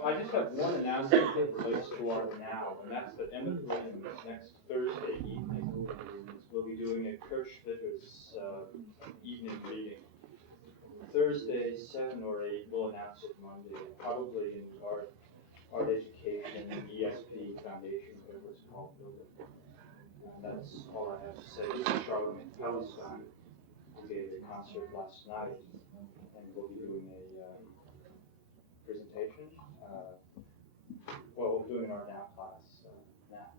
Well, I just have one announcement that relates to our now, and that's that Emmett Williams next Thursday evening we'll be doing a Kirchvitter's evening reading. Thursday, 7 or 8, we'll announce it Monday, probably in Art Education, ESP Foundation, whatever it's called, building. That's all I have to say. This is Charlemagne Palestine, who gave a concert last night, and we'll be doing a presentation. Well, we're doing our now class now.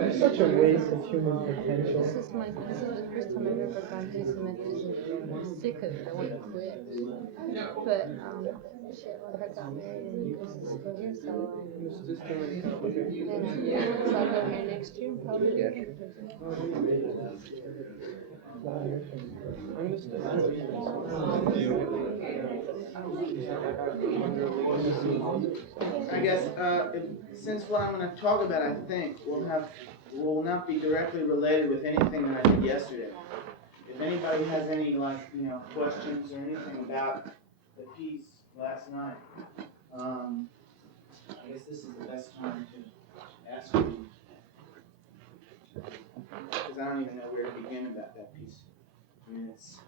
It's such a waste of human potential. This is the first time I've ever gone through some medication. I'm sick of it. I want to quit. But I got married and this is go here, so I'll go here next year and probably I guess since what I'm going to talk about, I think will not be directly related with anything that I did yesterday. If anybody has any questions or anything about the piece last night, I guess this is the best time to ask me, because I don't even know where to begin about that piece. I mean, it's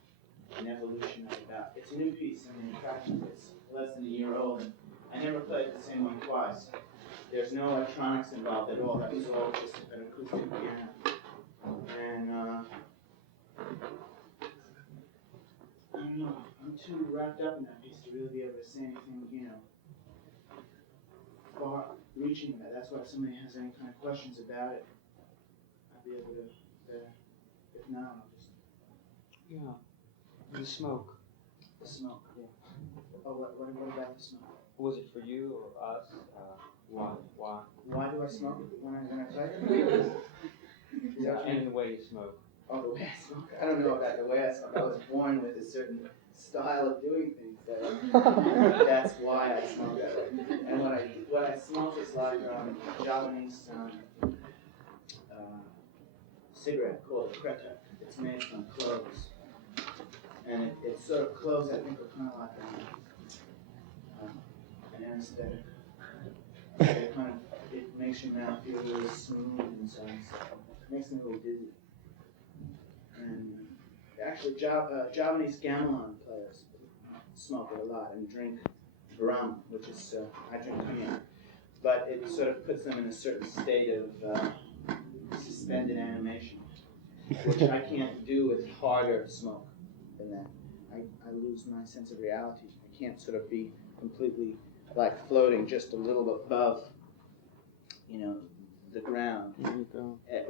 an evolution of it's a new piece. I mean, in fact, it's less than a year old, and I never played the same one twice. There's no electronics involved at all. That was all just an acoustic piano. And I don't know. I'm too wrapped up in that piece to really be able to say anything, far-reaching about it. That's why if somebody has any kind of questions about it, I'll be able to. If not, I'll just. Yeah. The smoke. The smoke. Yeah. Oh, what about the smoke? Was it for you or us? Why? Why do I smoke when I play? Yeah, and the way you smoke. Oh, the way I smoke. I don't know about the way I smoke. I was born with a certain style of doing things. That's why I smoke that way. And what I smoke is like Japanese cigarette called a creta. It's made from cloves. And it's sort of cloves, I think, are kind of like an anesthetic. It makes your mouth feel really smooth and so it makes me a little dizzy. And actually, Japanese gamelan players smoke it a lot and drink rum, which is, I drink cognac. But it sort of puts them in a certain state of suspended animation, which I can't do with harder smoke than that. I lose my sense of reality. I can't sort of be completely like floating just a little above, the ground,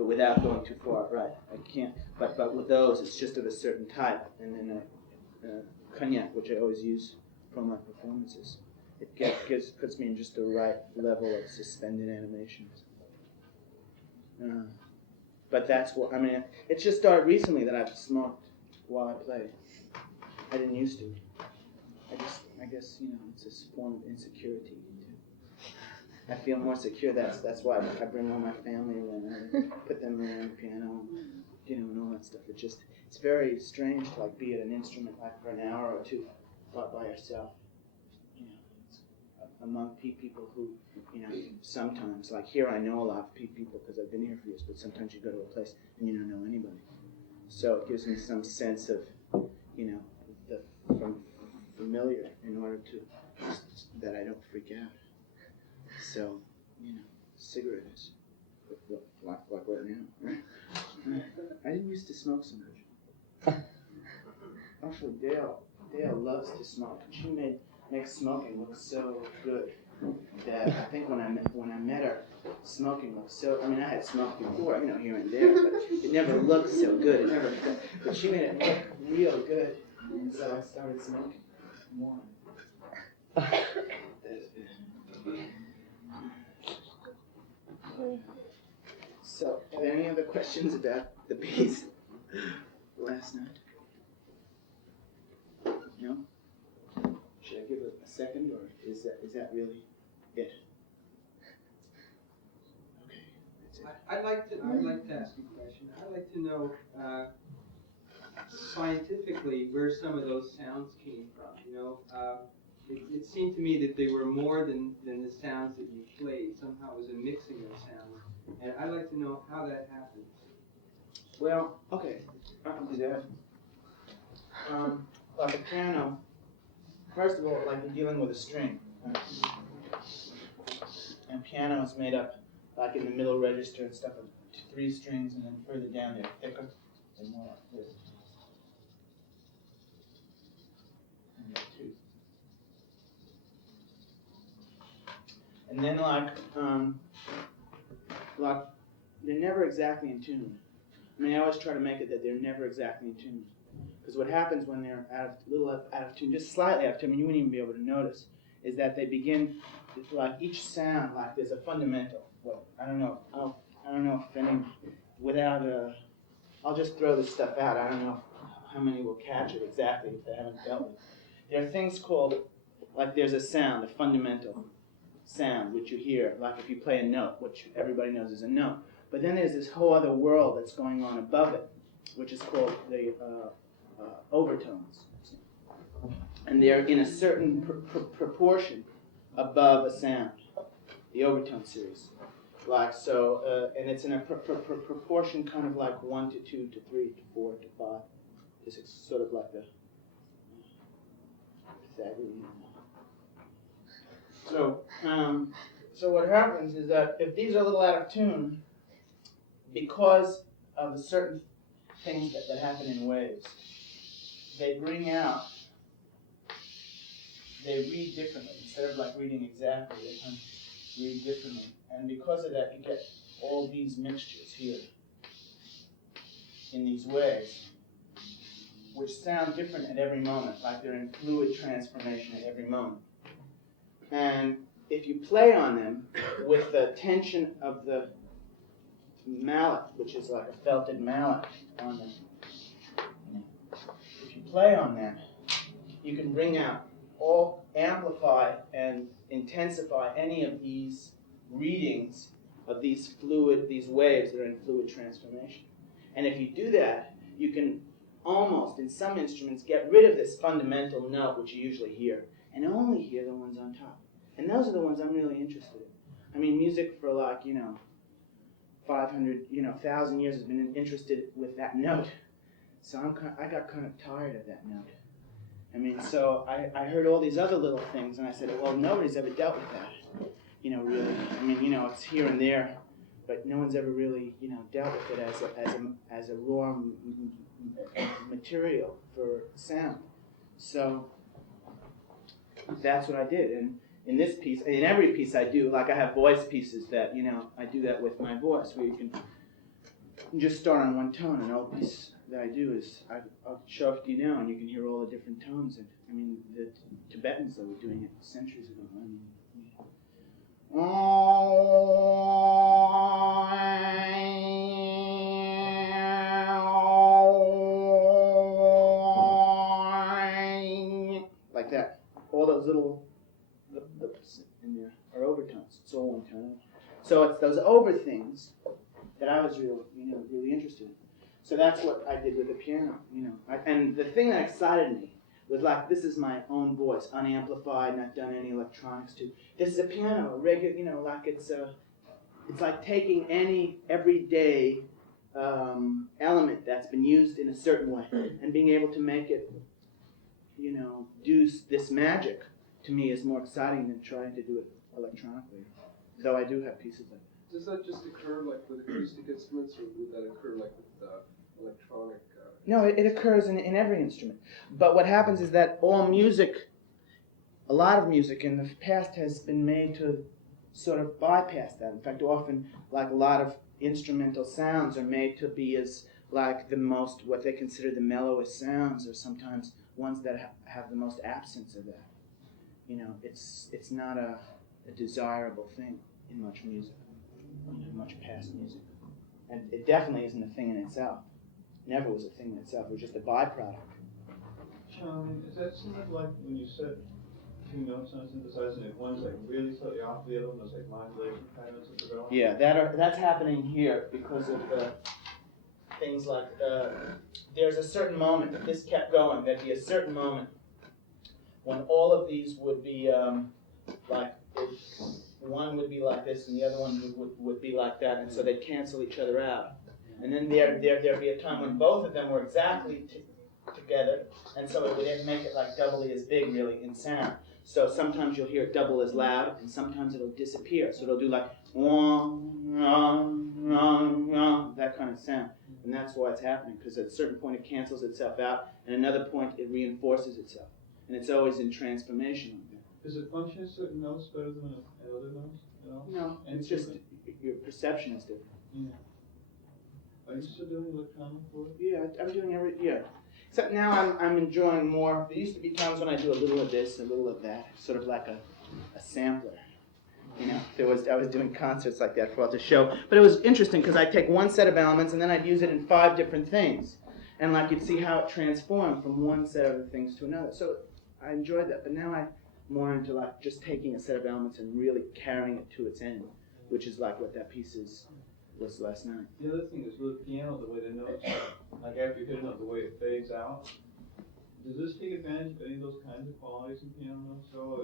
without going too far. Right, I can't. But with those, it's just of a certain type. And then cognac, which I always use for my performances, it puts me in just the right level of suspended animation. But that's what It's just started recently that I've smoked while I play. I didn't used to. I guess it's a form of insecurity too. I feel more secure. That's why I bring all my family around. I put them around the piano, and all that stuff. It's very strange to be at an instrument for an hour or two, by yourself. Among people who, sometimes here I know a lot of people because I've been here for years. But sometimes you go to a place and you don't know anybody. So it gives me some sense of, from familiar in order to that I don't freak out. So, cigarette is like right now. I didn't used to smoke so much. Actually, Dale loves to smoke. She makes smoking look so good that I think when I met her, smoking looked so. I had smoked before, here and there, but it never looked so good. But she made it look real good, and so I started smoking more. So, are there any other questions about the piece last night? No? Should I give it a second, or is that really it? Okay, that's it. I'd like to ask you a question. I'd like to know scientifically where some of those sounds came from. It seemed to me that they were more than the sounds that you played. Somehow it was a mixing of sounds, and I'd like to know how that happened. Well, okay, I can do that. Like a piano, first of all, like you're dealing with a string. Right? And piano is made up, like in the middle register and stuff, of 3 strings, and then further down they're thicker and more like this. And then 2. And then like they're never exactly in tune. I mean, I always try to make it that they're never exactly in tune. Because what happens when they're a little out of tune, just slightly out of tune, I mean, you wouldn't even be able to notice, is that they begin, like each sound, like there's a fundamental. Well, I don't know if any, without I'll just throw this stuff out. I don't know how many will catch it exactly if they haven't dealt with it. There are things called, like there's a sound, a fundamental sound, which you hear, like if you play a note, which everybody knows is a note. But then there's this whole other world that's going on above it, which is called the overtones. And they're in a certain proportion above a sound, the overtone series. Like so, and it's in a proportion kind of like 1 to 2 to 3 to 4 to 5. This is sort of like the Pythagorean. So what happens is that if these are a little out of tune, because of the certain things that happen in waves, they read differently. Instead of like reading exactly, they kind of read differently. And because of that, you get all these mixtures here in these waves, which sound different at every moment, like they're in fluid transformation at every moment. And if you play on them with the tension of the mallet, which is like a felted mallet on them, if you play on them, you can bring out, all amplify and intensify any of these readings of these waves that are in fluid transformation. And if you do that, you can almost, in some instruments, get rid of this fundamental note, which you usually hear, and only hear the ones on top. And those are the ones I'm really interested in. I mean, music for 500, 1,000 years has been interested with that note. So I got kind of tired of that note. I mean, so I heard all these other little things, and I said, well, nobody's ever dealt with that, really. I mean, it's here and there, but no one's ever really, dealt with it as a raw material for sound. So that's what I did. And in this piece, in every piece I do, like I have voice pieces that, I do that with my voice, where you can just start on one tone. An old piece that I do is, I'll show it to you now, and you can hear all the different tones. And, I mean, the Tibetans, they were doing it centuries ago. I mean, like that. All those little lips in there are overtones. It's all one tone. So it's those over things that I was really interested in. So that's what I did with the piano, and the thing that excited me was like, this is my own voice, unamplified, not done any electronics to. This is a piano, a regular, like it's like taking any everyday element that's been used in a certain way and being able to make it, do this magic. To me, is more exciting than trying to do it electronically. Though I do have pieces like that. Does that just occur like with acoustic instruments, or would that occur like with electronic? No, it occurs in every instrument. But what happens is that all music, a lot of music in the past has been made to sort of bypass that. In fact, often, like a lot of instrumental sounds are made to be as like the most, what they consider the mellowest sounds, or sometimes ones that have the most absence of that. It's not a desirable thing in much music, much past music. And it definitely isn't a thing in itself. Never was a thing in itself. It was just a byproduct. Charlemagne, is that something like when you set two notes on a synthesizer and if one's like really slightly off the other one, there's like modulation patterns that develop? Yeah, that's happening here because of things like there's a certain moment, if this kept going, there'd be a certain moment when all of these would be like, if one would be like this and the other one would be like that, and so they'd cancel each other out. And then there'd be a time when both of them were exactly together, and so it would make it like doubly as big really in sound. So sometimes you'll hear it double as loud, and sometimes it'll disappear. So it'll do like that kind of sound. And that's why it's happening, because at a certain point it cancels itself out, and another point it reinforces itself. And it's always in transformation. Does it function at certain notes better than at other notes? No, it's just your perception is different. Yeah. Are you still doing electronic work? Yeah, I'm doing Except now I'm enjoying more. There used to be times when I do a little of this, a little of that, sort of like a sampler. You know, I was doing concerts like that throughout the show. But it was interesting because I'd take one set of elements and then I'd use it in 5 different things. And like you'd see how it transformed from one set of things to another. So I enjoyed that. But now I'm more into like just taking a set of elements and really carrying it to its end, which is like what that piece was last night. The other thing is with the piano, the way the notes, like after you hit a note, the way it fades out. Does this take advantage of any of those kinds of qualities in piano notes, or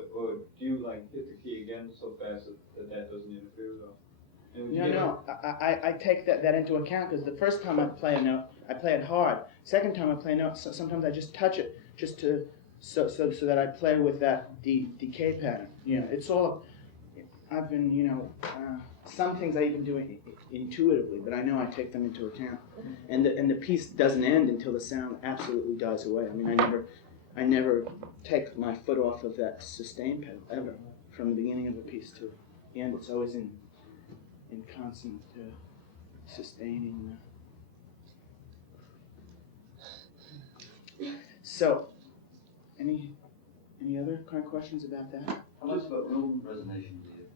do you like hit the key again so fast that doesn't interfere at all? No. I take that into account because the first time I play a note, I play it hard. Second time I play a note, so sometimes I just touch it just to so that I play with that decay pattern. You know, it's all. I've been, some things I even do intuitively, but I know I take them into account. And the piece doesn't end until the sound absolutely dies away. I mean, I never take my foot off of that sustain pedal ever, from the beginning of the piece to the end. It's always in constant sustaining. So, any other kind of questions about that? How much about room resonation do you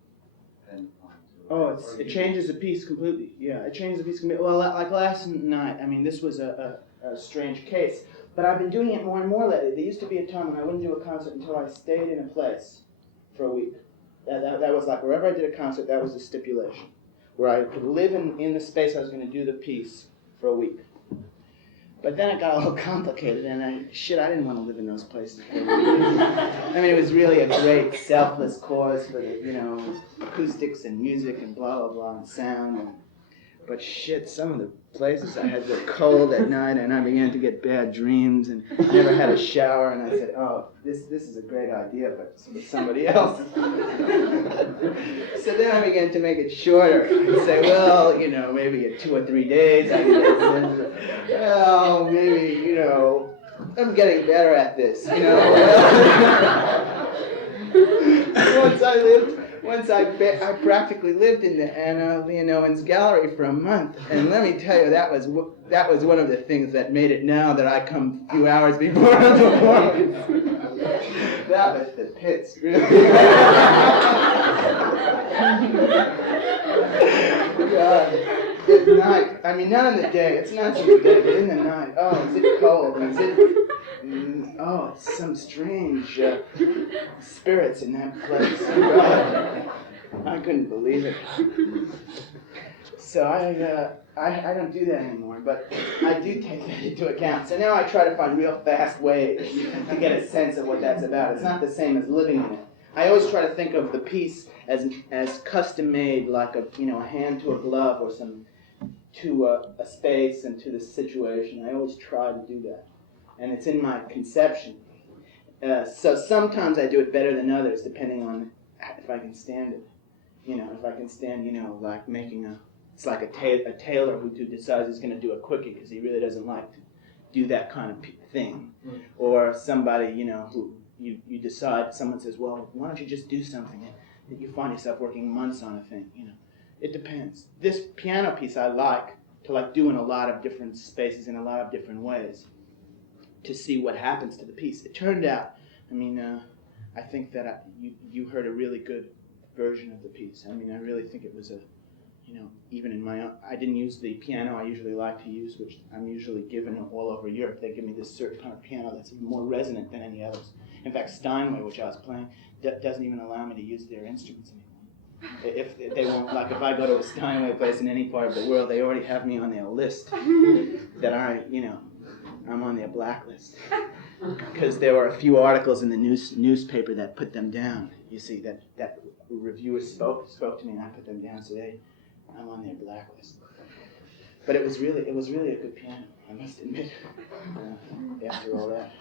depend on? Oh, it changes the piece completely. Yeah, it changes the piece completely. Well, like last night, I mean, this was a strange case, but I've been doing it more and more lately. There used to be a time when I wouldn't do a concert until I stayed in a place for a week. That was like wherever I did a concert, that was a stipulation, where I could live in the space I was going to do the piece for a week. But then it got a little complicated, and I didn't want to live in those places for a week. I mean, it was really a great selfless cause for the, acoustics and music and blah, blah, blah, and sound. But some of the places I had were cold at night, and I began to get bad dreams, and never had a shower, and I said, oh, this is a great idea, but for somebody else. So then I began to make it shorter, and say, well, maybe in 2 or 3 days, I can well, maybe, I'm getting better at this, Once I practically lived in the Anna Leonowens gallery for a month, and let me tell you, that was one of the things that made it now that I come a few hours before the performance. That was the pits, really. God, at night, I mean, not in the day, it's not in the day, but in the night, oh, is it cold, it's some strange spirits in that place. God, I couldn't believe it. So I don't do that anymore, but I do take that into account. So now I try to find real fast ways to get a sense of what that's about. It's not the same as living in it. I always try to think of the piece as custom made, like a hand to a glove or some to a space and to the situation. I always try to do that, and it's in my conception. So sometimes I do it better than others, depending on if I can stand it. If I can stand, like making it's like a tailor who decides he's going to do a quickie because he really doesn't like to do that kind of thing. Right. Or somebody, who you decide, someone says, well, why don't you just do something? And you find yourself working months on a thing, It depends. This piano piece I like to do in a lot of different spaces in a lot of different ways to see what happens to the piece. It turned out, I think that you heard a really good version of the piece. I really think it was even in my own, I didn't use the piano I usually like to use, which I'm usually given all over Europe. They give me this certain kind of piano that's more resonant than any others. In fact, Steinway, which I was playing, doesn't even allow me to use their instruments anymore. If they won't, like if I go to a Steinway place in any part of the world, they already have me on their list that I'm on their blacklist. Because there were a few articles in the newspaper that put them down. You see, that reviewers spoke to me and I put them down, so I'm on their blacklist. But it was really a good piano, I must admit, after all that.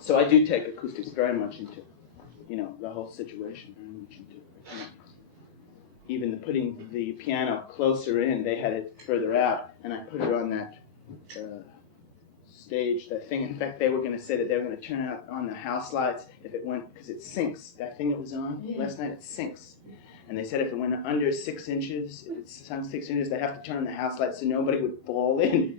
So I do take acoustics very much into, the whole situation, very much into it. Even putting the piano closer in, they had it further out, and I put it on that stage, that thing. In fact, they were going to say that they were going to turn out on the house lights if it went, because it sinks. That thing it was on last night, it sinks. And they said if it went under 6 inches, they have to turn on the house lights so nobody would fall in.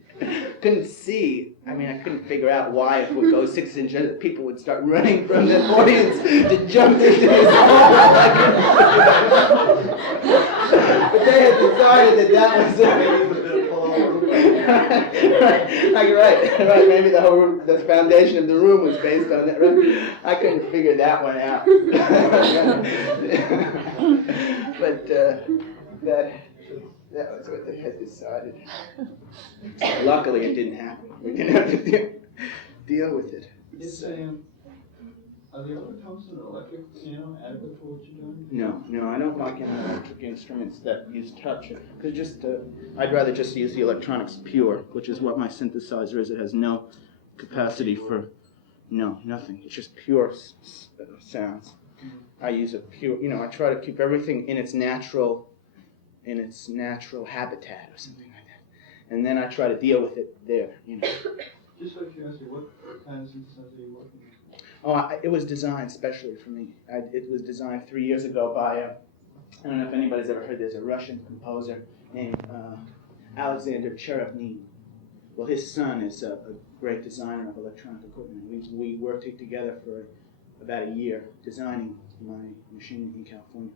Couldn't see. I couldn't figure out why if it would go 6 inches, people would start running from the audience to jump into this hole. But they had decided that was right. Maybe the foundation of the room was based on that. Right? I couldn't figure that one out. But that was what they had decided. Luckily, it didn't happen. We didn't have to deal with it. Are the overtones of an electric piano adequate for what you're doing? No, I don't like any electric instruments that use touch. Because I'd rather just use the electronics pure, which is what my synthesizer is. It has no capacity for, nothing. It's just pure sounds. I use a pure, I try to keep everything in its natural habitat or something like that. And then I try to deal with it there, Just out of curiosity, what kind of synthesizer are you working with? It was designed specially for me. It was designed 3 years ago by, I don't know if anybody's ever heard, there's a Russian composer named Alexander Cherevnin. Well, his son is a great designer of electronic equipment. We worked together for about a year designing my machine in California.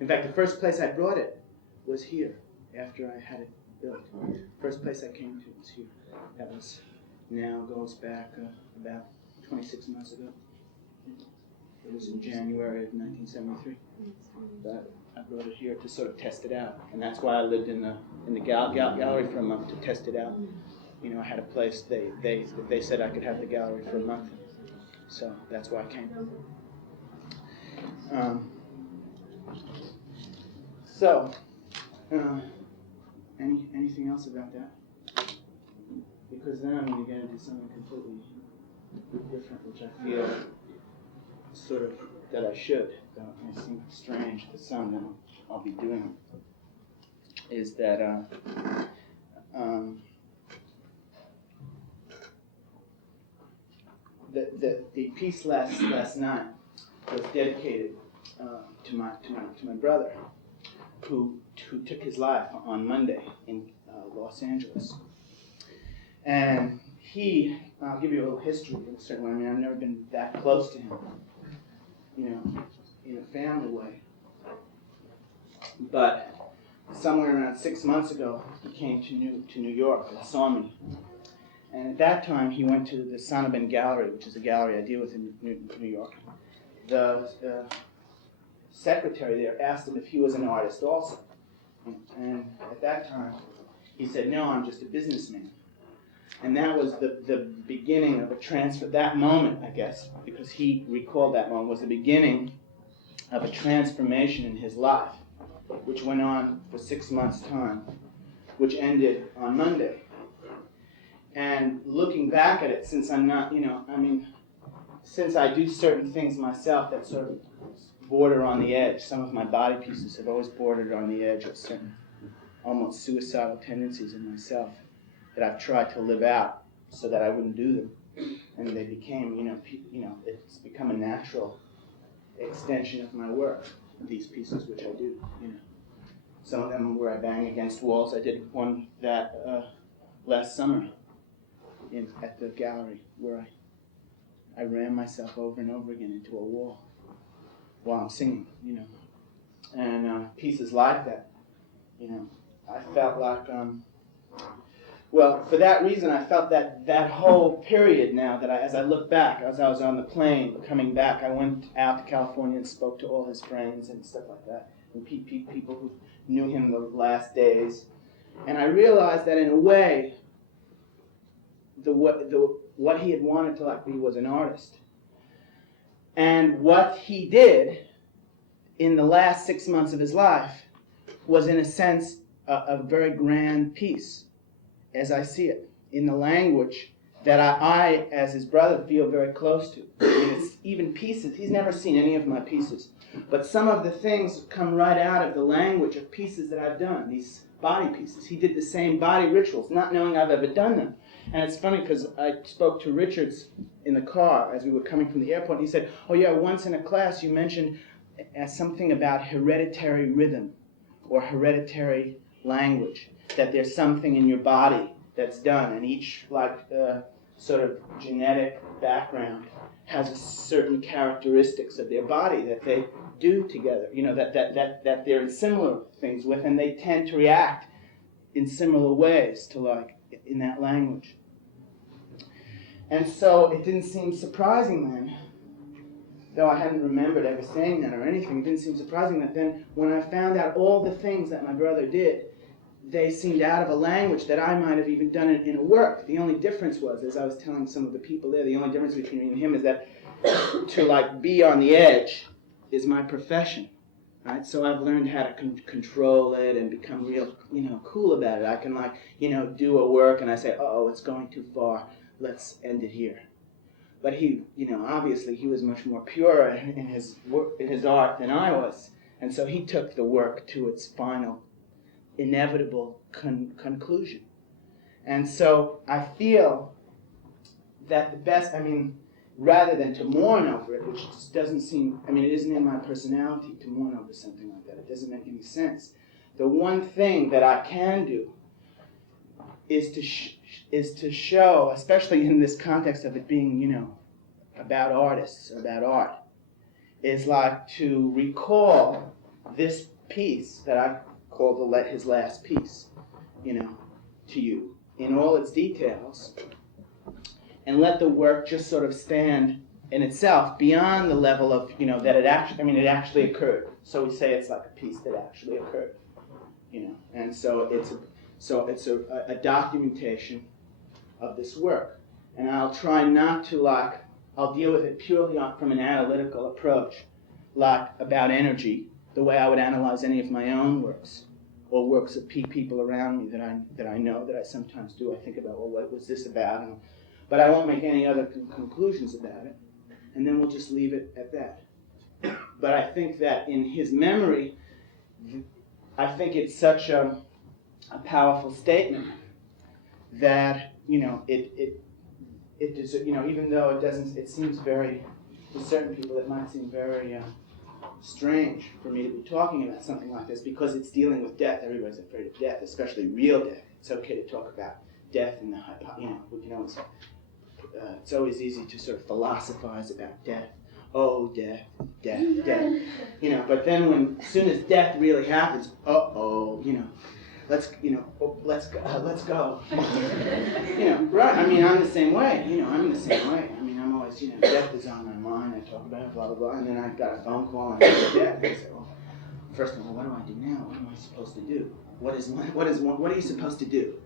In fact, the first place I brought it was here after I had it built. First place I came to was here. That was goes back about 26 months ago. It was in January of 1973. But I brought it here to sort of test it out, and that's why I lived in the gallery for a month to test it out. I had a place. They said I could have the gallery for a month, so that's why I came. Anything else about that? Because then I'm going to get into something completely different, which I feel sort of that I should, though it may seem strange to some that I'll be doing, is that the piece last night was dedicated to my brother, who took his life on Monday in Los Angeles. And I'll give you a little history in a certain way. I've never been that close to him, in a family way. But somewhere around 6 months ago, he came to New York and saw me. And at that time, he went to the Sonneban Gallery, which is a gallery I deal with in New York. The secretary there asked him if he was an artist also. And at that time, he said, "No, I'm just a businessman." And that was the beginning of a transfer. That moment, I guess, because he recalled that moment, was the beginning of a transformation in his life, which went on for 6 months' time, which ended on Monday. And looking back at it, since I'm not, since I do certain things myself that sort of border on the edge, some of my body pieces have always bordered on the edge of certain almost suicidal tendencies in myself that I've tried to live out so that I wouldn't do them. And they became, it's become a natural extension of my work, these pieces which I do, Some of them where I bang against walls. I did one that last summer at the gallery where I ran myself over and over again into a wall while I'm singing, And pieces like that You know, I felt like, well, for that reason, I felt that whole period now that as I look back, as I was on the plane coming back, I went out to California and spoke to all his friends and stuff like that, and people who knew him the last days. And I realized that in a way, what he had wanted to be was an artist. And what he did in the last 6 months of his life was, in a sense, a very grand piece, as I see it, in the language that I, as his brother, feel very close to. I mean, it's even pieces. He's never seen any of my pieces. But some of the things come right out of the language of pieces that I've done, these body pieces. He did the same body rituals, not knowing I've ever done them. And it's funny because I spoke to Richards in the car as we were coming from the airport. And he said, oh yeah, once in a class you mentioned something about hereditary rhythm or hereditary language, that there's something in your body that's done, and each sort of genetic background has certain characteristics of their body that they do together, you know, that they're in similar things with, and they tend to react in similar ways to in that language. And so it didn't seem surprising then, though I hadn't remembered ever saying that or anything, it didn't seem surprising that then when I found out all the things that my brother did, they seemed out of a language that I might have even done it in a work. The only difference was, as I was telling some of the people there, the only difference between me and him is that to be on the edge is my profession, right? So I've learned how to control it and become real, cool about it. I can do a work and I say, uh-oh, it's going too far. Let's end it here. But he, obviously he was much more pure in his work, in his art than I was, and so he took the work to its final, inevitable conclusion. And so I feel that the best, rather than to mourn over it, which just doesn't seem, it isn't in my personality to mourn over something like that. It doesn't make any sense. The one thing that I can do is to show, especially in this context of it being, about artists, about art, is to recall this piece that I call his last piece, to you in all its details, and let the work just sort of stand in itself beyond the level of, that it actually occurred. So we say it's like a piece that actually occurred, and so it's a documentation of this work. And I'll try not to I'll deal with it purely from an analytical approach, about energy, the way I would analyze any of my own works, or works of people around me that I know, that I sometimes do. I think about, well, what was this about? But I won't make any other conclusions about it, and then we'll just leave it at that. But I think that in his memory, I think it's such a powerful statement that, it does, even though it seems very, to certain people it might seem very strange for me to be talking about something like this, because it's dealing with death. Everybody's afraid of death, especially real death. It's okay to talk about death and we can always, it's always easy to sort of philosophize about death. Oh, death, death, death. But then as soon as death really happens, let's go. Right? I'm the same way. I'm the same way. I'm always, death is on my mind. I talk about it, blah blah blah, and then I've got a phone call and I'm death. And I say, well, first of all, what do I do now? What am I supposed to do? What are you supposed to do?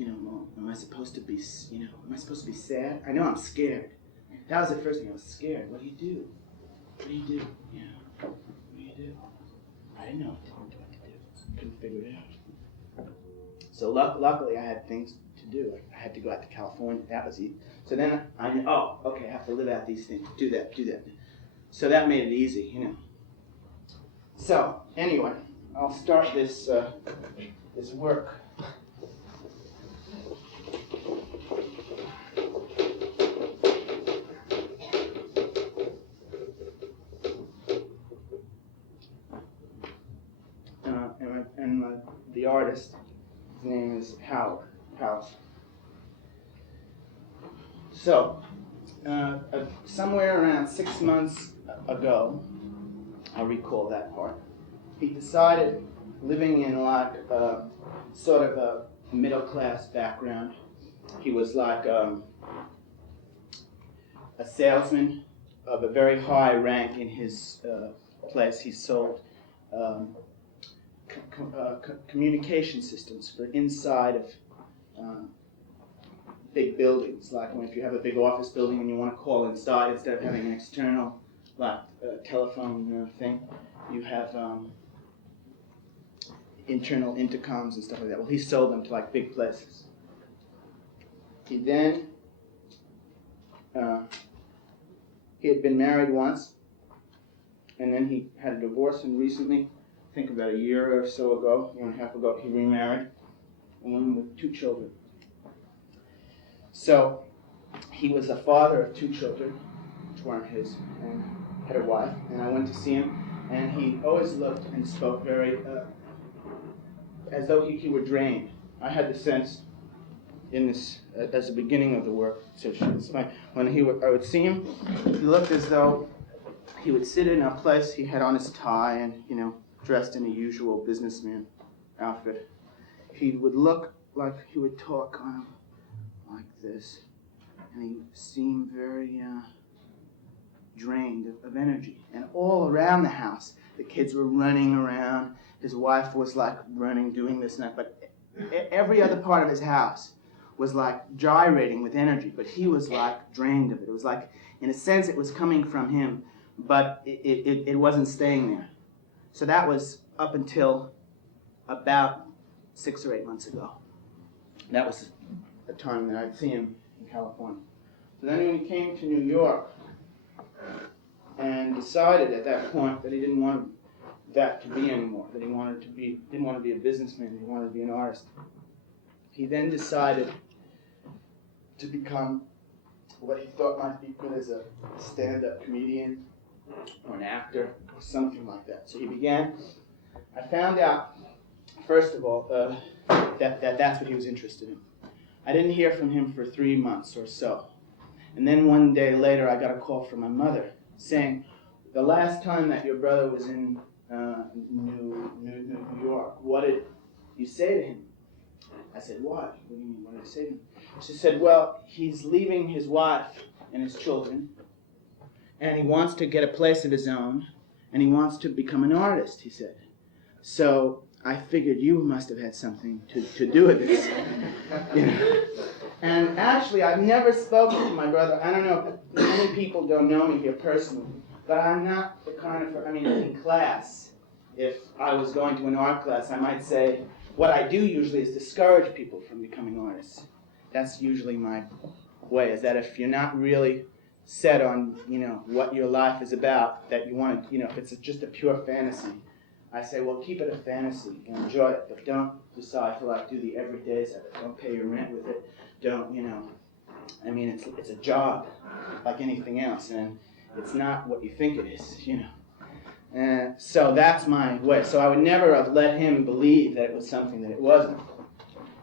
Am I supposed to be, am I supposed to be sad? I know I'm scared. That was the first thing. I was scared. What do you do? What do you do? What do you do? I didn't know what to do. Couldn't figure it out. So luckily I had things to do. I had to go out to California. That was easy. So then I have to live out these things. Do that. So that made it easy, So anyway, I'll start this work. The artist, his name is Howard Palestine. So, somewhere around 6 months ago, I'll recall that part, he decided living in like sort of a middle class background. He was like a salesman of a very high rank in his place. He sold communication systems for inside of big buildings. Like if you have a big office building and you want to call inside instead of having an external like telephone thing, you have internal intercoms and stuff like that. Well, he sold them to like big places. He then he had been married once, and then he had a divorce, and recently, I think about a year or so ago, year and a half ago, he remarried, a woman with 2 children. So he was a father of 2 children, which weren't his, and had a wife, and I went to see him, and he always looked and spoke very, as though he were drained. I had the sense in this, as the beginning of the work session, when I would see him, he looked as though he would sit in a place, he had on his tie and, dressed in a usual businessman outfit. He would look like he would talk kind of like this, and he seemed very drained of energy. And all around the house, the kids were running around, his wife was like running, doing this and that, but every other part of his house was like gyrating with energy, but he was like drained of it. It was like, in a sense, it was coming from him, but it wasn't staying there. So that was up until about 6 or 8 months ago. That was the time that I'd see him in California. So then when he came to New York and decided at that point that he didn't want that to be anymore, that he didn't want to be a businessman, he wanted to be an artist. He then decided to become what he thought might be good as a stand-up comedian or an actor or something like that. So he began. I found out, first of all, that that's what he was interested in. I didn't hear from him for 3 months or so. And then one day later, I got a call from my mother saying, the last time that your brother was in New York, what did you say to him? I said, what? What do you mean, what did I say to him? She said, well, he's leaving his wife and his children, and he wants to get a place of his own, and he wants to become an artist, he said. So I figured you must have had something to do with this. And actually, I've never spoken to my brother. I don't know, many people don't know me here personally, but I'm not the kind of, in class, if I was going to an art class, I might say, what I do usually is discourage people from becoming artists. That's usually my way, is that if you're not really set on, what your life is about, that you want to, if it's just a pure fantasy, I say, well, keep it a fantasy and enjoy it, but don't decide to do the everydays of it. Don't pay your rent with it. Don't, it's a job like anything else, and it's not what you think it is, And so that's my way. So I would never have let him believe that it was something that it wasn't.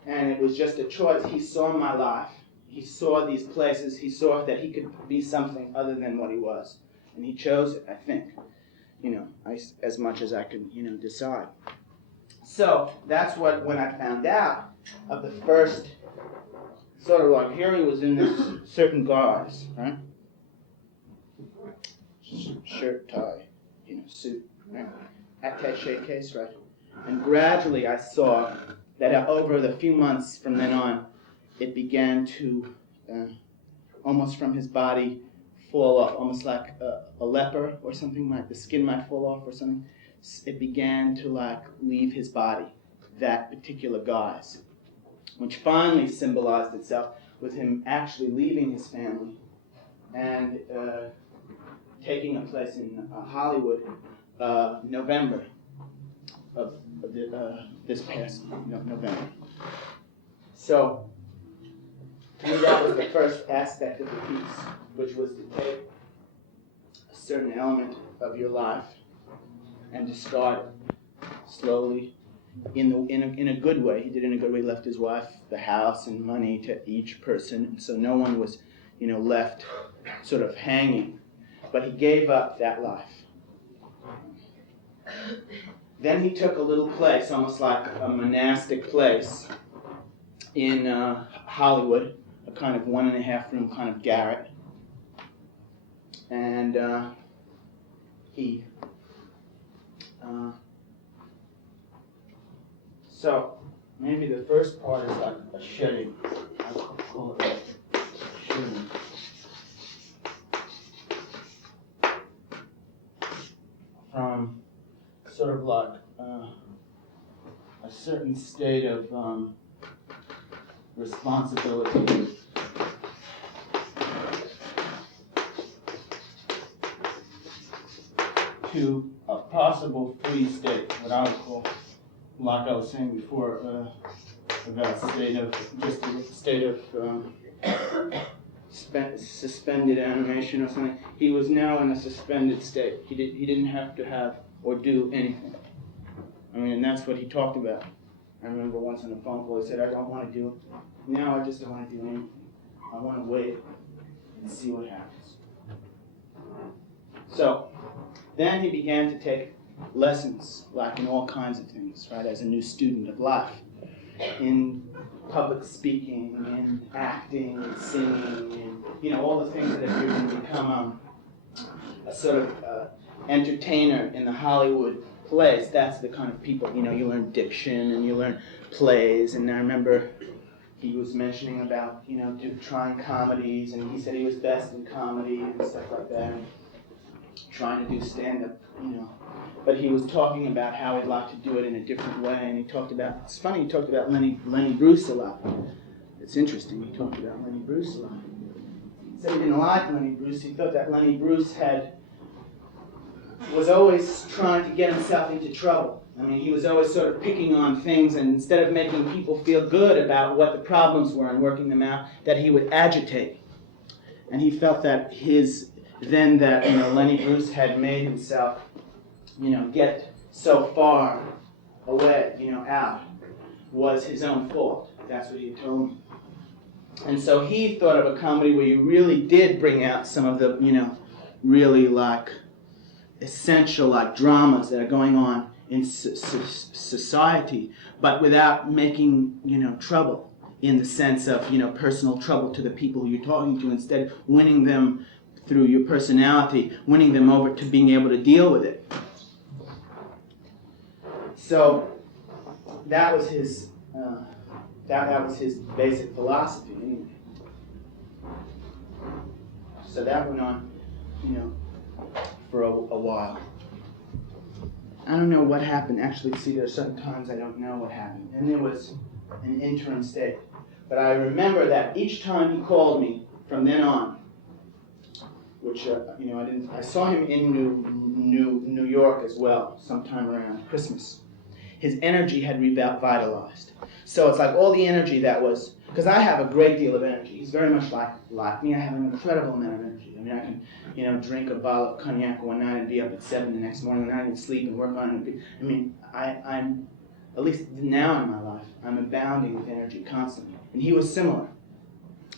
And it was just a choice. He saw my life. He saw these places. He saw that he could be something other than what he was. And he chose it, I think, as much as I could, decide. So that's when I found out of the first, sort of like, here he was in this certain guise, right? Shirt, tie, suit, right? Attaché case, right? And gradually I saw that over the few months from then on, it began to, almost from his body, fall off, almost like a leper or something, like the skin might fall off or something. It began to leave his body, that particular guise, which finally symbolized itself with him actually leaving his family and taking a place in Hollywood, November of this past November. So, to me that was the first aspect of the piece, which was to take a certain element of your life and discard it slowly, in a good way. He did it in a good way. He left his wife the house and money to each person, and so no one was, left sort of hanging. But he gave up that life. then he took a little place, almost like a monastic place in Hollywood, a kind of 1.5 room kind of garret. And he, so maybe the first part is like a shedding. I'll call it like shedding. From sort of like a certain state of responsibility to a possible free state, what I would call, like I was saying before, about a state of suspended animation or something. He was now in a suspended state. He didn't have to have or do anything. I mean, and that's what he talked about. I remember once on a phone call, he said, I don't want to do it. Now I just don't want to do anything. I want to wait and see what happens. So, then he began to take lessons, like in all kinds of things, right, as a new student of life. In public speaking, in acting, in singing, and, all the things that if you're going to become a sort of entertainer in the Hollywood plays, that's the kind of people, you learn diction and you learn plays. And I remember he was mentioning about, trying comedies, and he said he was best in comedy and stuff like that, and trying to do stand-up, But he was talking about how he'd like to do it in a different way, and he talked about, it's funny, he talked about Lenny Bruce a lot. It's interesting, he talked about Lenny Bruce a lot. He said he didn't like Lenny Bruce. He thought that Lenny Bruce was always trying to get himself into trouble. I mean, he was always sort of picking on things, and instead of making people feel good about what the problems were and working them out, that he would agitate. And he felt that Lenny Bruce had made himself, get so far away, out, was his own fault. That's what he told me. And so he thought of a comedy where you really did bring out some of the, really like essential like dramas that are going on in society, but without making, trouble in the sense of, personal trouble to the people you're talking to. Instead, winning them through your personality, winning them over to being able to deal with it. So that was his that was his basic philosophy anyway. So that went on, for a while. I don't know what happened. Actually, see, there are certain times I don't know what happened. And there was an interim state. But I remember that each time he called me from then on, which I saw him in New York as well, sometime around Christmas. His energy had revitalized. So it's like all the energy that was, because I have a great deal of energy. He's very much like me. I have an incredible amount of energy. I mean, I can, drink a bottle of cognac one night and be up at 7 the next morning, and I can sleep and work on it. I mean, I'm, at least now in my life, I'm abounding with energy constantly. And he was similar.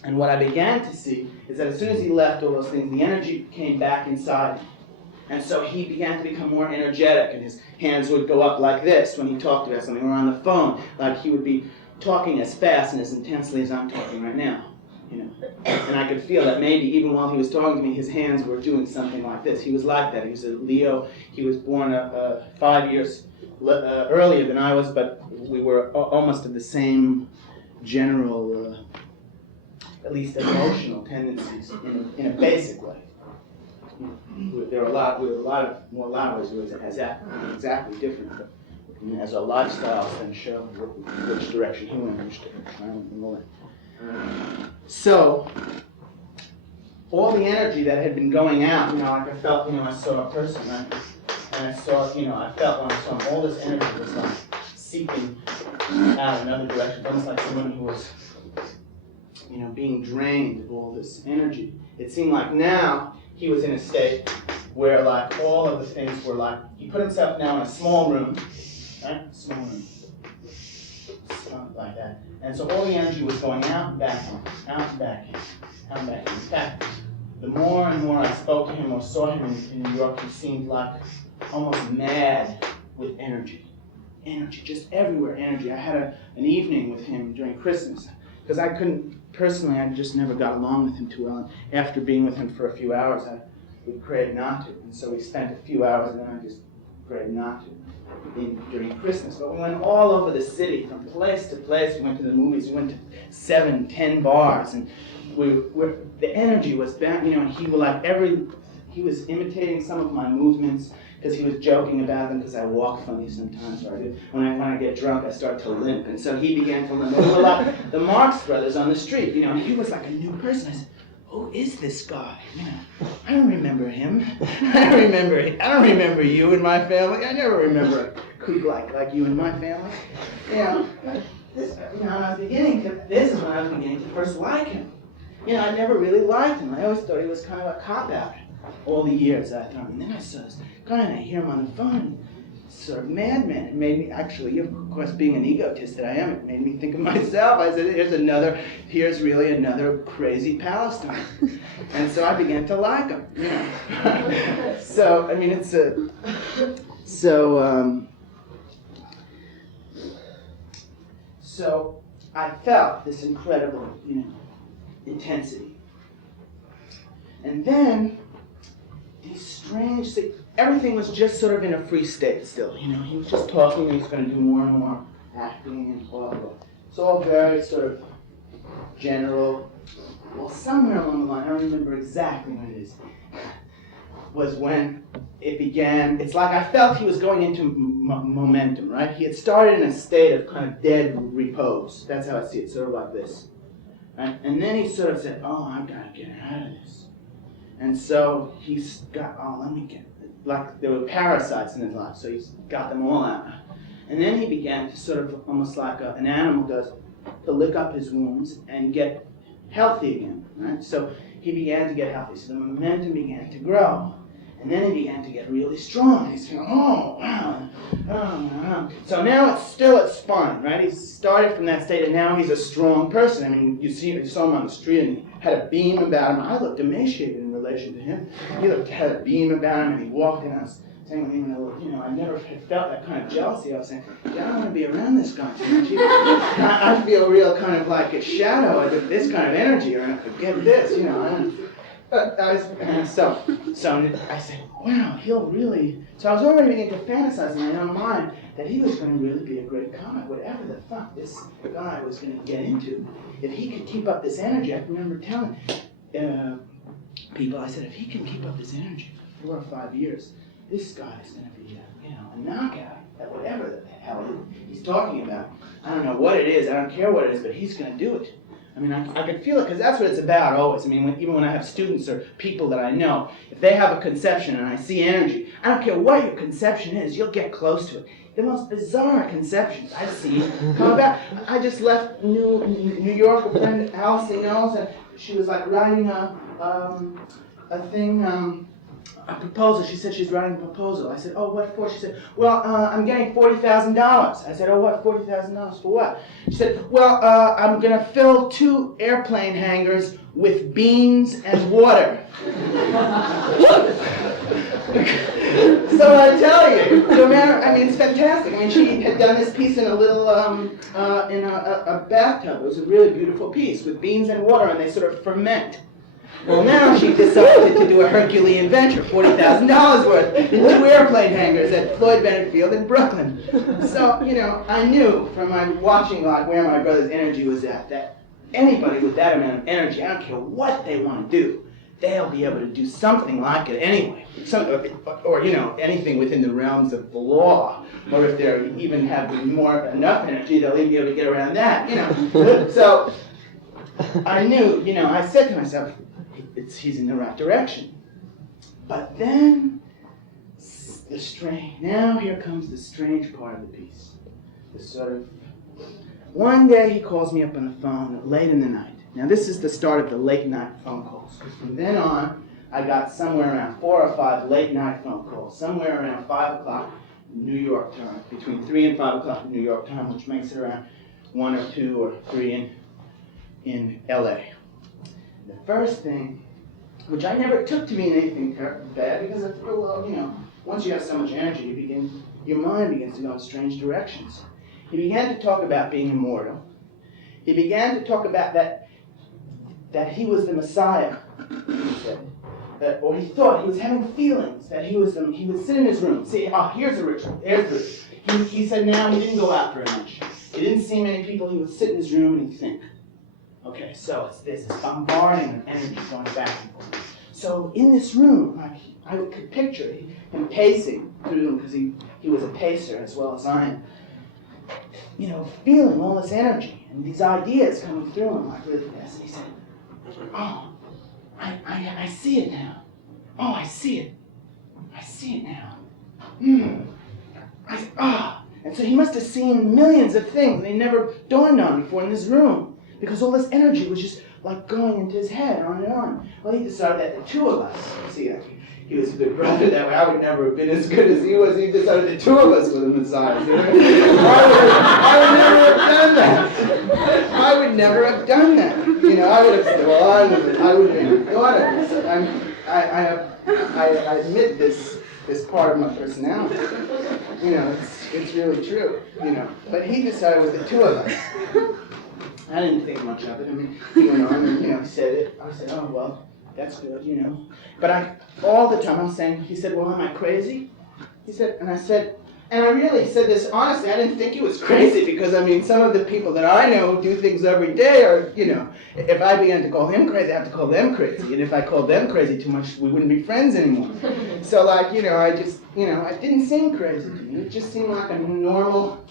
And what I began to see is that as soon as he left all those things, the energy came back inside him. And so he began to become more energetic, and his hands would go up like this when he talked about something, or on the phone, like he would be talking as fast and as intensely as I'm talking right now. And I could feel that maybe even while he was talking to me, his hands were doing something like this. He was like that. He was a Leo. He was born 5 years earlier than I was, but we were almost of the same general, at least emotional tendencies in a basic way. There were a lot of more ways it was exactly different, but as our lifestyles then show which direction he went, which direction I went, and all that. So, all the energy that had been going out, like I felt, I saw a person, right? And I saw, I felt when I saw him, all this energy was like seeping out in another direction, almost like someone who was, being drained of all this energy. It seemed like now he was in a state where like all of the things were like, he put himself now in a small room, right? Small room. Something like that. And so all the energy was going out and back, out and back, out and back. In fact, the more and more I spoke to him or saw him in New York, he seemed like almost mad with energy. Energy, just everywhere, energy. I had an evening with him during Christmas, because I just never got along with him too well. And after being with him for a few hours, I would crave not to. And so we spent a few hours, and then I just prayed not to during Christmas. But we went all over the city, from place to place. We went to the movies. We went to 7, 10 bars, and the energy was back. And he was imitating some of my movements because he was joking about them. Because I walk funny sometimes. Right? When I get drunk, I start to limp, and so he began to limp. There were a lot the Marx brothers on the street. And he was like a new person. I said, who is this guy? I don't remember him. I don't remember you in my family. I never remember a kook like you in my family. This is when I was beginning to first like him. I never really liked him. I always thought he was kind of a cop-out all the years I thought. And then I saw this guy, and I hear him on the phone. Sort of madman. It made me, actually, of course, being an egotist that I am, it made me think of myself. I said, here's really another crazy Palestine. And so I began to like him. So, I mean, so I felt this incredible, intensity. And then these strange things. Everything was just sort of in a free state still. He was just talking, and he's going to do more and more acting and blah, blah. It's all very sort of general. Well, somewhere along the line, I don't remember exactly when it is, was when it began. It's like I felt he was going into momentum, right? He had started in a state of kind of dead repose. That's how I see it, sort of like this. Right? And then he sort of said, I've got to get out of this. And so he's got, let me get, like there were parasites in his life, so he's got them all out. And then he began to sort of, almost like an animal does, to lick up his wounds and get healthy again, right? So he began to get healthy, so the momentum began to grow. And then he began to get really strong. He's saying, wow. So now it's fun, right? He started from that state, and now he's a strong person. I mean, you saw him on the street, and he had a beam about him. I looked emaciated in relation to him. He had a beam about him, and he walked, and I was saying, I never had felt that kind of jealousy. I was saying, I don't want to be around this guy too much. I feel real kind of like a shadow of this kind of energy, or I could get this, But so I said, wow, he'll really. So I was already beginning to fantasize in my own mind that he was going to really be a great comic, whatever the fuck this guy was going to get into. If he could keep up this energy, I can remember telling people, I said, if he can keep up this energy for 4 or 5 years, this guy is going to be a knockout at whatever the hell he's talking about. I don't know what it is, I don't care what it is, but he's going to do it. I mean, I could feel it, because that's what it's about always. I mean, even when I have students or people that I know, if they have a conception and I see energy, I don't care what your conception is, you'll get close to it. The most bizarre conceptions I've seen come about. I just left New York, a friend, Allison Knowles, and she was like writing a proposal. She said she's writing a proposal. I said, oh, what for? She said, well, I'm getting $40,000. I said, oh, what, $40,000 for what? She said, well, I'm going to fill 2 airplane hangars with beans and water. So I tell you, it's fantastic. I mean, she had done this piece in a little, in a bathtub. It was a really beautiful piece with beans and water, and they sort of ferment. Well, now she decided to do a Herculean venture, $40,000 worth, in 2 airplane hangars at Floyd Bennett Field in Brooklyn. So, I knew from my watching where my brother's energy was at, that anybody with that amount of energy, I don't care what they want to do, they'll be able to do something like it anyway. Or anything within the realms of the law. Or if they even have enough energy, they'll even be able to get around that, So, I knew, I said to myself, he's in the right direction. But then, now here comes the strange part of the piece. One day he calls me up on the phone late in the night. Now this is the start of the late night phone calls. From then on, I got somewhere around 4 or 5 late night phone calls. Somewhere around 5 o'clock New York time. Between 3 and 5 o'clock New York time, which makes it around 1 or 2 or 3 in LA. The first thing, which I never took to mean anything bad, because I feel, once you have so much energy, you begin your mind begins to go in strange directions. He began to talk about being immortal. He began to talk about that he was the Messiah, he said. Or he thought, he was having feelings that he would sit in his room. See, here's a ritual. He said now he didn't go out very much. He didn't see many people. He would sit in his room and he'd think. Okay, so it's this bombarding of energy going back and forth. So in this room, I could picture him pacing through them because he was a pacer as well as I am. You know, feeling all this energy and these ideas coming through him like really this. And he said, oh, I see it now. Oh, I see it. I see it now. And so he must have seen millions of things they never dawned on before in this room because all this energy was just like going into his head on and on. Well, he decided that the two of us, see, he was a good brother that way. I would never have been as good as he was. He decided the two of us were the Messiah. I would never have done that. I would never have done that. You know, I would have said, well, I wouldn't have thought of it. I admit this part of my personality. You know, it's really true. You know, but he decided it was the two of us. I didn't think much of it. I mean, he went on and, you know, he said it. I said, oh, well, that's good, you know. But all the time I'm saying, he said, well, am I crazy? He said, and I said, and I really said this honestly, I didn't think he was crazy because, I mean, some of the people that I know who do things every day are, you know, if I began to call him crazy, I have to call them crazy. And if I called them crazy too much, we wouldn't be friends anymore. So, like, you know, I just, you know, it didn't seem crazy to me. It just seemed like a normal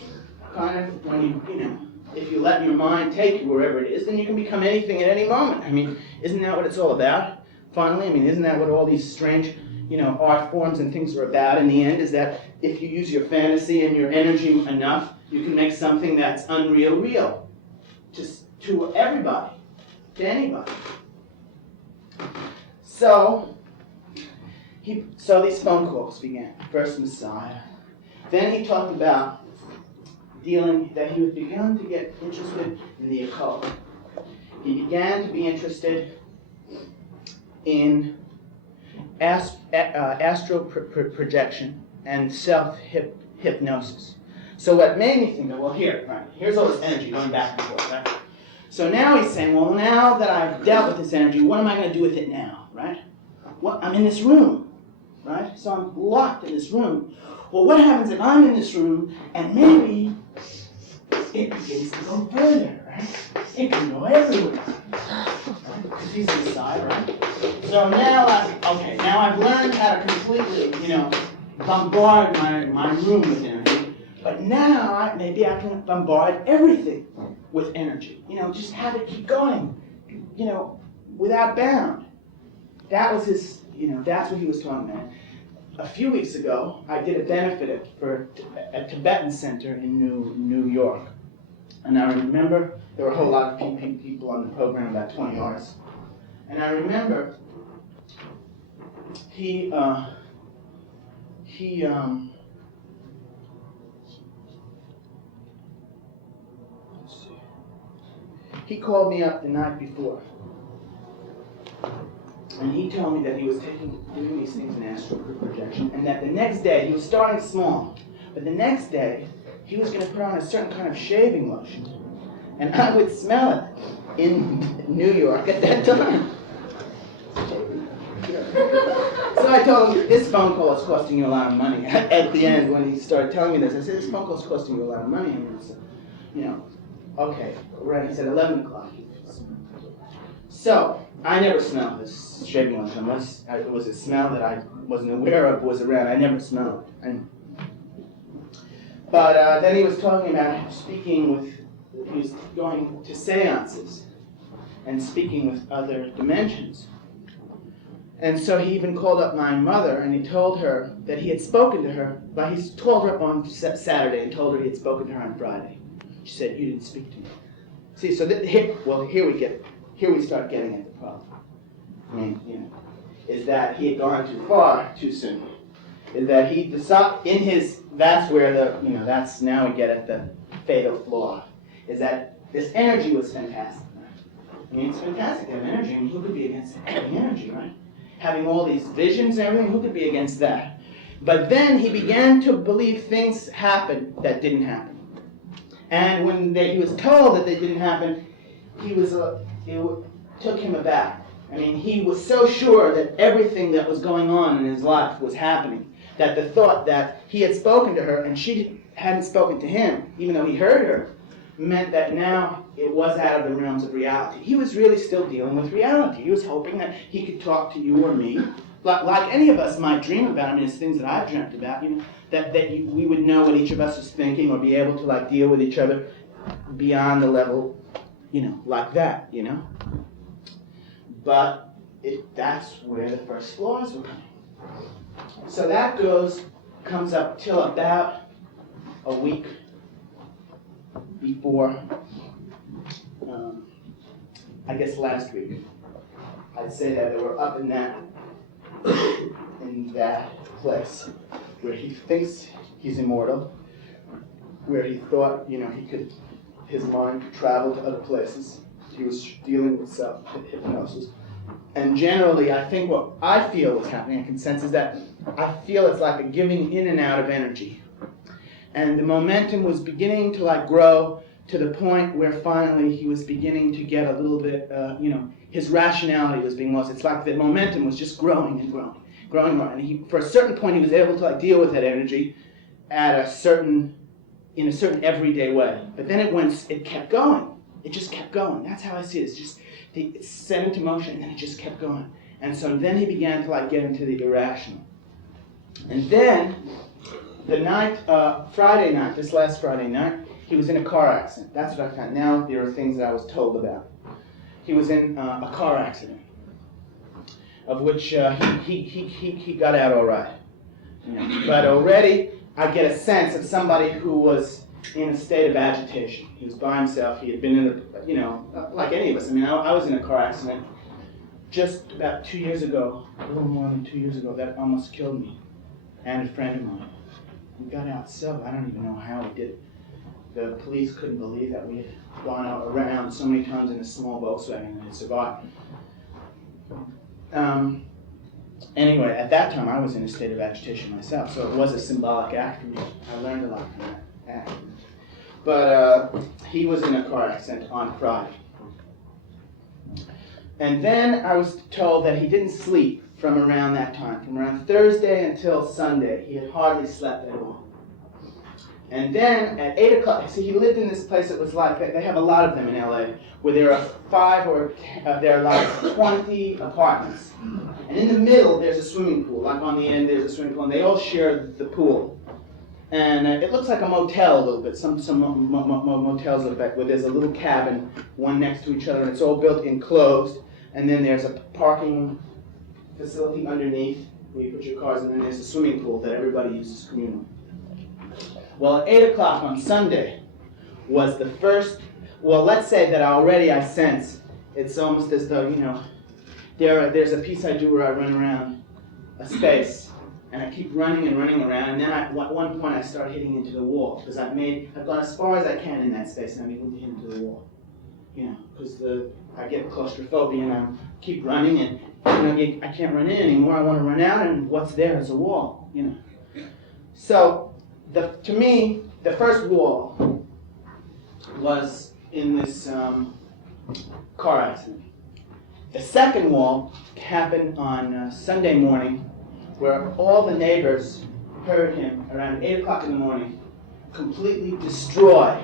kind of, when you know, if you let your mind take you wherever it is, then you can become anything at any moment. I mean, isn't that what it's all about? Finally, I mean, isn't that what all these strange, you know, art forms and things are about in the end? Is that if you use your fantasy and your energy enough, you can make something that's unreal real to everybody, to anybody. So these phone calls began. First Messiah. Then he talked about that he had begun to get interested in the occult. He began to be interested in astral projection and self-hypnosis. So what made me think, well, here's all this energy going back and forth, right? So now he's saying, well, now that I've dealt with this energy, what am I going to do with it now, right? Well, I'm in this room, right? So I'm locked in this room. Well, what happens if I'm in this room and maybe it begins to go further, right? It can go everywhere. Because he's inside, right? So now I've learned how to completely, you know, bombard my room with energy. But now maybe I can bombard everything with energy. You know, just have it keep going, you know, without bound. That was his, you know, that's what he was talking about. A few weeks ago, I did a benefit for a Tibetan center in New York. And I remember there were a whole lot of people on the program, about 20 artists. And I remember he called me up the night before. And he told me that he was doing these things in astral projection, and that the next day, he was starting small, but the next day, he was going to put on a certain kind of shaving lotion. And I would smell it in New York at that time. So I told him, this phone call is costing you a lot of money. At the end, when he started telling me this, I said, this phone call is costing you a lot of money. And he said, you know, okay, right. He said, 11 o'clock. So, I never smelled this shaving lotion unless it was a smell that I wasn't aware of was around. I never smelled it. But then he was talking about he was going to seances and speaking with other dimensions. And so he even called up my mother and he told her that he had spoken to her, but he told her up on Saturday and told her he had spoken to her on Friday. She said, you didn't speak to me. See, so here we start getting at the problem. I mean, you know, is that he had gone too far too soon. Is that he decided that's where that's now we get at the fatal flaw. Is that this energy was fantastic, right? I mean, it's fantastic to have energy. I mean, who could be against having energy, right? Having all these visions and everything, who could be against that? But then he began to believe things happened that didn't happen. And when he was told that they didn't happen, it took him aback. I mean, he was so sure that everything that was going on in his life was happening, that the thought that he had spoken to her and she hadn't spoken to him, even though he heard her, meant that now it was out of the realms of reality. He was really still dealing with reality. He was hoping that he could talk to you or me, like any of us might dream about. I mean, it's things that I've dreamt about, you know, that we would know what each of us is thinking or be able to like deal with each other beyond the level, you know, like that, you know. But that's where the first flaws were coming. So that comes up till about a week before, I guess last week. I'd say that they were up in that place where he thinks he's immortal, where he thought, you know, his mind could travel to other places. He was dealing with self-hypnosis. And generally, I think what I feel was happening, I can sense, is that I feel it's like a giving in and out of energy. And the momentum was beginning to like grow to the point where finally he was beginning to get a little bit, you know, his rationality was being lost. It's like the momentum was just growing and growing, growing and growing. And for a certain point, he was able to like deal with that energy in a certain everyday way. But then it kept going. It just kept going. That's how I see it. It's set into motion, and then it just kept going. And so then he began to like get into the irrational. And then Friday night, this last Friday night, he was in a car accident. That's what I found. Now there are things that I was told about. He was in a car accident, of which he got out all right. You know. But already I get a sense of somebody who was in a state of agitation. He was by himself. He had been in you know, like any of us. I mean, I was in a car accident just about 2 years ago, a little more than 2 years ago, that almost killed me and a friend of mine. We got out so, I don't even know how we did it. The police couldn't believe that we had gone out around so many times in a small Volkswagen and had survived. Anyway, at that time I was in a state of agitation myself, so it was a symbolic act for me. I learned a lot from that act. But he was in a car accident on Friday. And then I was told that he didn't sleep from around that time. From around Thursday until Sunday, he had hardly slept at all. And then at 8 o'clock, see, he lived in this place that was like, they have a lot of them in LA, where there are 20 apartments. And in the middle, there's a swimming pool. Like on the end, there's a swimming pool, and they all share the pool. And it looks like a motel a little bit. Some motels look like, where there's a little cabin, one next to each other, and it's all built enclosed. And then there's a parking facility underneath where you put your cars, and then there's a swimming pool that everybody uses communally. Well, at 8 o'clock on Sunday was the first, well, let's say that already I sense it's almost as though, you know, there's a piece I do where I run around a space, and I keep running and running around, and then at one point I start hitting into the wall, because I've gone as far as I can in that space, and I'm beginning to hit into the wall. You know, because I get claustrophobia, and I keep running, and you know, I can't run in anymore. I want to run out, and what's there is a wall. You know, so to me, the first wall was in this car accident. The second wall happened on Sunday morning, where all the neighbors heard him around 8 o'clock in the morning completely destroy.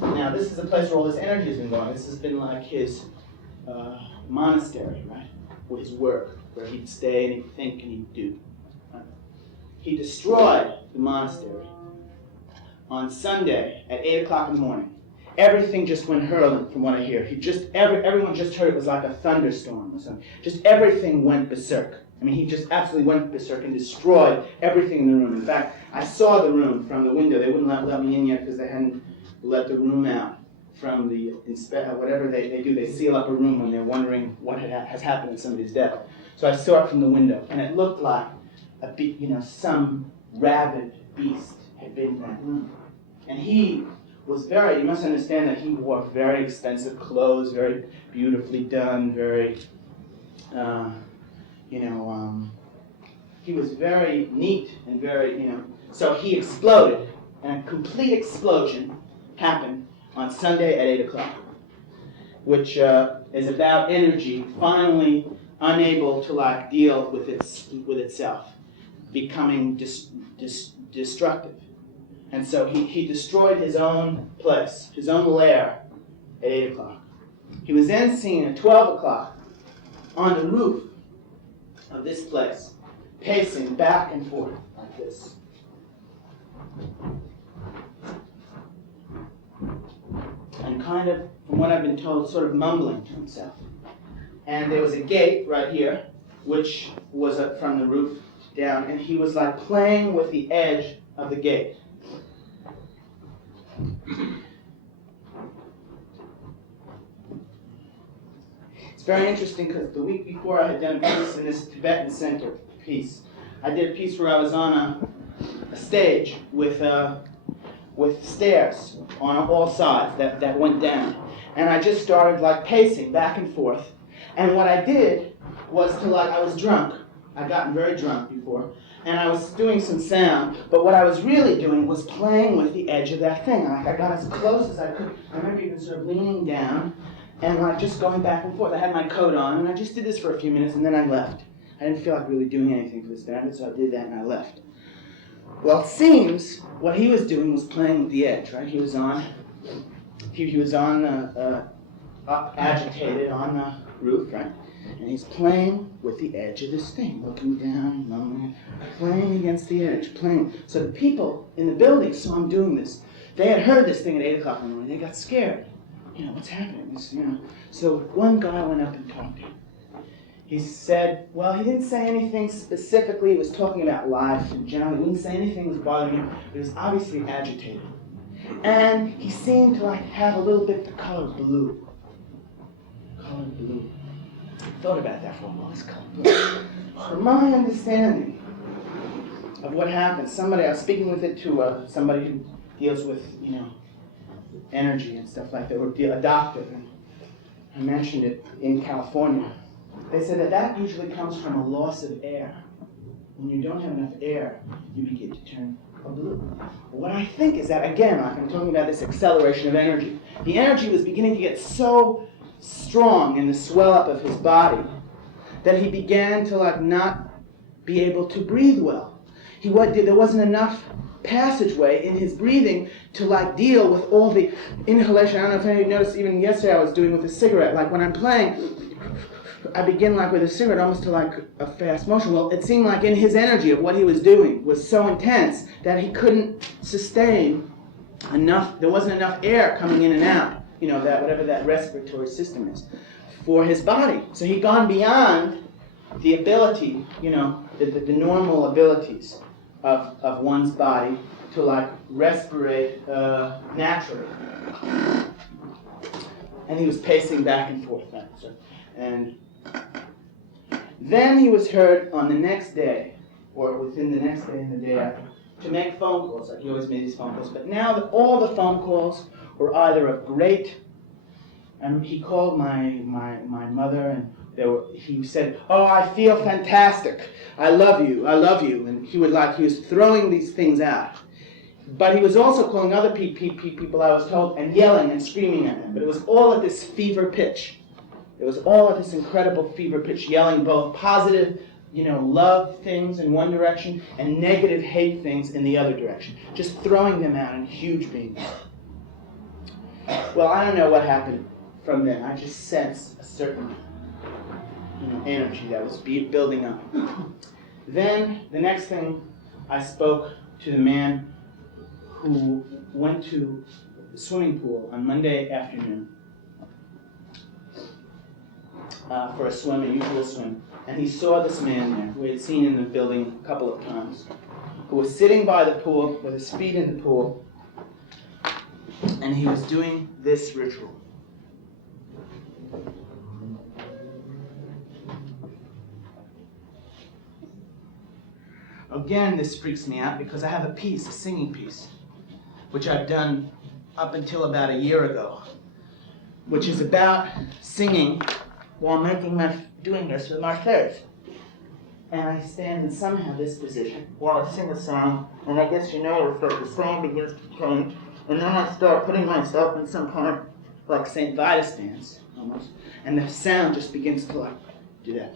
Now, this is a place where all his energy has been going. This has been like his monastery, right? Or his work, where he'd stay and he'd think and he'd do. Right? He destroyed the monastery on Sunday at 8 o'clock in the morning. Everything just went hurling, from what I hear. Everyone just heard it was like a thunderstorm or something. Just everything went berserk. I mean, he just absolutely went berserk and destroyed everything in the room. In fact, I saw the room from the window. They wouldn't let me in yet because they hadn't let the room out from the whatever they do. They seal up a room when they're wondering what has happened in somebody's death. So I saw it from the window, and it looked like some rabid beast had been in that room. And he was you must understand that he wore very expensive clothes, very beautifully done, very, he was very neat and very, so he exploded, and a complete explosion happened on Sunday at 8 o'clock, which is about energy finally unable to deal with itself, becoming destructive. And so he destroyed his own place, his own lair at 8 o'clock. He was then seen at 12 o'clock on the roof of this place, pacing back and forth like this. And kind of, from what I've been told, sort of mumbling to himself. And there was a gate right here, which was up from the roof down, and he was playing with the edge of the gate. It's very interesting because the week before I had done a piece in this Tibetan center piece. I did a piece where I was on a stage with stairs on all sides that went down. And I just started pacing back and forth. And what I did was I was drunk. I'd gotten very drunk before. And I was doing some sound, but what I was really doing was playing with the edge of that thing. I got as close as I could. I remember even sort of leaning down and just going back and forth. I had my coat on, and I just did this for a few minutes, and then I left. I didn't feel like really doing anything for this band, so I did that and I left. Well, it seems what he was doing was playing with the edge, right? He was on up, agitated on the roof, right? And he's playing with the edge of this thing, looking down, playing against the edge, playing. So the people in the building saw him doing this. They had heard this thing at 8 o'clock in the morning. They got scared. What's happening? So one guy went up and talked to him. He said, well, he didn't say anything specifically. He was talking about life in general. He didn't say anything that was bothering him. But he was obviously agitated. And he seemed to have a little bit the color blue. Color blue. I thought about that for a while. This color blue. From my understanding of what happened, I was speaking with it to somebody who deals with, energy and stuff like that, or a doctor. And I mentioned it in California. They said that usually comes from a loss of air. When you don't have enough air, you begin to turn blue. What I think is that, again, I'm talking about this acceleration of energy. The energy was beginning to get so strong in the swell up of his body that he began to not be able to breathe well. There wasn't enough passageway in his breathing to deal with all the inhalation. I don't know if any of you noticed, even yesterday I was doing with a cigarette. When I'm playing, I begin with a cigarette almost to a fast motion. Well, it seemed like in his energy of what he was doing was so intense that he couldn't sustain enough. There wasn't enough air coming in and out, that whatever that respiratory system is, for his body. So he'd gone beyond the ability, the normal abilities of one's body to respirate naturally. And he was pacing back and forth. And then he was heard on the next day, or within the next day and the day after, to make phone calls. He always made these phone calls. But now all the phone calls were either of great, and he called my mother, and he said, "Oh, I feel fantastic. I love you. And he was throwing these things out. But he was also calling other people, I was told, and yelling and screaming at them. But it was all at this fever pitch. It was all at this incredible fever pitch, yelling both positive, love things in one direction and negative hate things in the other direction. Just throwing them out in huge beams. Well, I don't know what happened from then. I just sensed a certain energy that was building up. Then, the next thing, I spoke to the man who went to the swimming pool on Monday afternoon for a usual swim. And he saw this man there, who he had seen in the building a couple of times, who was sitting by the pool with his feet in the pool, and he was doing this ritual. Again, this freaks me out because I have a singing piece, which I've done up until about a year ago, which is about singing while doing this with my face. and I stand in somehow this position while I sing a song, and I guess you notice that the song begins to change, and then I start putting myself in some kind of like St. Vitus stance almost, and the sound just begins to like do that.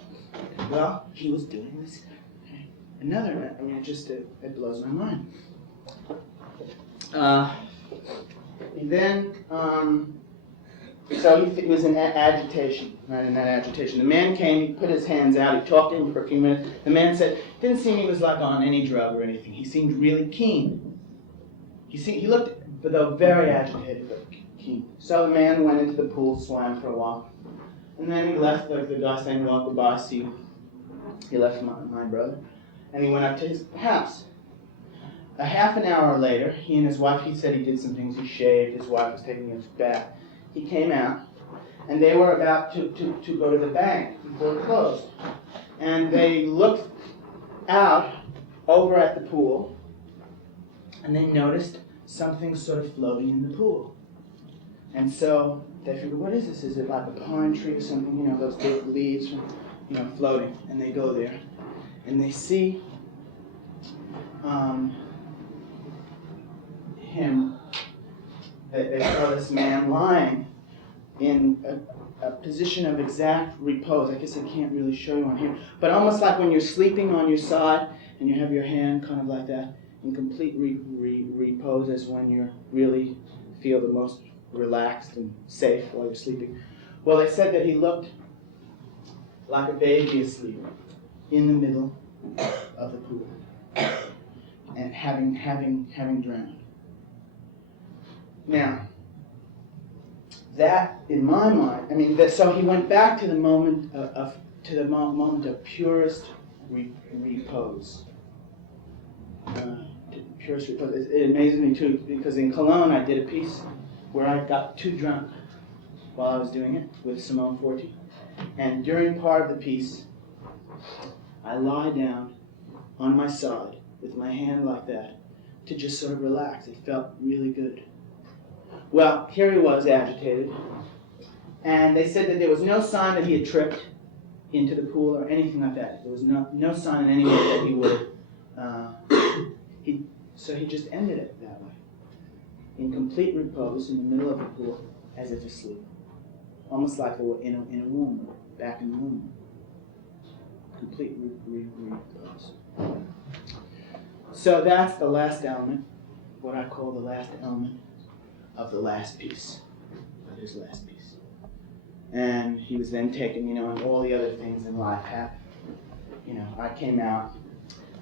Well, he was doing this. Another, I mean, it blows my mind. Then, so he was in agitation, right, in that agitation. The man came, he put his hands out, he talked to him for a few minutes. The man said, didn't seem he was like on any drug or anything. He seemed really keen. He looked, though, very agitated, but keen. So the man went into the pool, swam for a while. And then he left, like the guy saying, well, goodbye, see you. He left my brother. And he went up to his house. A half an hour later, he and his wife, he said he did some things, he shaved, his wife was taking his bath. He came out, and they were about to go to the bank before it closed. And they looked out over at the pool, and they noticed something sort of floating in the pool. And so they figured, what is this? Is it like a pine tree or something? You know, those big leaves, floating. And they go there, and they see him. They saw this man lying in a position of exact repose. I guess I can't really show you on here, but almost like when you're sleeping on your side and you have your hand kind of like that in complete repose, as when you really feel the most relaxed and safe while you're sleeping. Well, they said that he looked like a baby asleep in the middle of the pool and having drowned. Now, that, in my mind, I mean, so he went back to the moment of purest repose. Purest repose. It amazes me too, because in Cologne I did a piece where I got too drunk while I was doing it with Simone Forti, and during part of the piece, I lie down on my side with my hand like that to just sort of relax. It felt really good. Well, here he was, agitated, and they said that there was no sign that he had tripped into the pool or anything like that. There was no sign in any way that he would. So he just ended it that way, in complete repose in the middle of the pool, as if asleep, almost like they were in a womb, back in the womb. Complete repose. So that's the last element, what I call the last element of the last piece, of his last piece. And he was then taken, and all the other things in life happened. I came out,